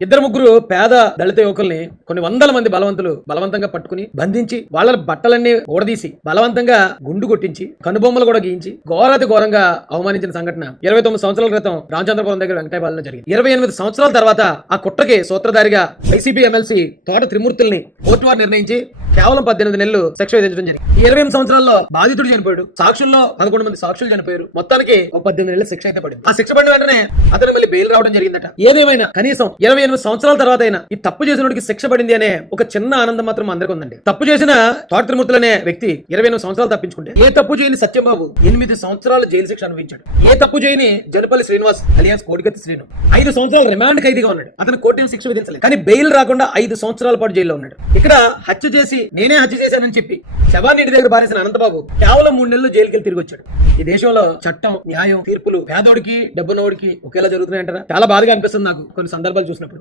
ఇద్దరు ముగ్గురు పేద దళిత యువకుల్ని కొన్ని వందల మంది బలవంతులు బలవంతంగా పట్టుకుని బంధించి వాళ్ళ బట్టలన్నీ ఊడదీసి బలవంతంగా గుండు కొట్టించి కనుబొమ్మలు కూడా గీయించి ఘోరాతి ఘోరంగా అవమానించిన సంఘటన ఇరవై తొమ్మిది సంవత్సరాల క్రితం రామచంద్రపురం దగ్గర వెంకటాయపాలెంలో జరిగింది. ఇరవై ఎనిమిది సంవత్సరాల తర్వాత ఆ కుట్రకి సూత్రధారిగా వైసీపీ ఎమ్మెల్సీ తోట త్రిమూర్తుల్ని కోర్టు వారు నిర్ణయించి కేవలం పద్దెనిమిది నెలలు శిక్ష విధించడం జరిగింది. ఇరవై ఎనిమిది సంవత్సరాల్లో బాధితుడు చనిపోయాడు. సాక్షుల్లో పదకొండు మంది సాక్షులు చనిపోయారు. మొత్తానికి ఒక పద్దెనిమిది నెలల శిక్ష అయితే పడింది. ఆ శిక్ష పడిన వెంటనే అతను మళ్ళీ బెయిల్ రావడం జరిగిందట. ఏదేమైనా కనీసం ఇరవై ఎనిమిది సంవత్సరాల తర్వాత అయినా ఈ తప్పు చేసిన శిక్ష పడింది అనే ఒక చిన్న ఆనందం మాత్రం అందరికీ ఉందండి. తప్పు చేసిన తోట అనే వ్యక్తి ఇరవై ఎనిమిది సంవత్సరాలు తప్పించుకుంటే ఏ తప్పు చేయని సత్యబాబు ఎనిమిది సంవత్సరాలు జైలు శిక్ష అనుభవించాడు. ఏ తప్పు చేయని జనపల్లి శ్రీనివాస్ అలియాస్ కోడికత్తి శ్రీను ఐదు సంవత్సరాలు రిమాండ్ ఖైదీగా ఉన్నాడు. అతను కోర్టు శిక్ష విధించలేదు. కానీ బెయిల్ రాకుండా ఐదు సంవత్సరాల పాటు జైల్లో ఉన్నాడు. ఇక్కడ హత్య చేసి నేనే హత్య చేశానని చెప్పి శవాన్ని ఇంటి దగ్గర బారేసిన అనంతబాబు కేవలం మూడు నెలలు జైలుకి వెళ్ళి తిరిగి వచ్చాడు ఈ దేశంలో చట్టం న్యాయం తీర్పులు పేదోడికి డబ్బున్నోడికి ఒకేలా జరుగుతున్నాయంటారా? చాలా బాధగా అనిపిస్తుంది నాకు కొన్ని సందర్భాలు చూసినప్పుడు.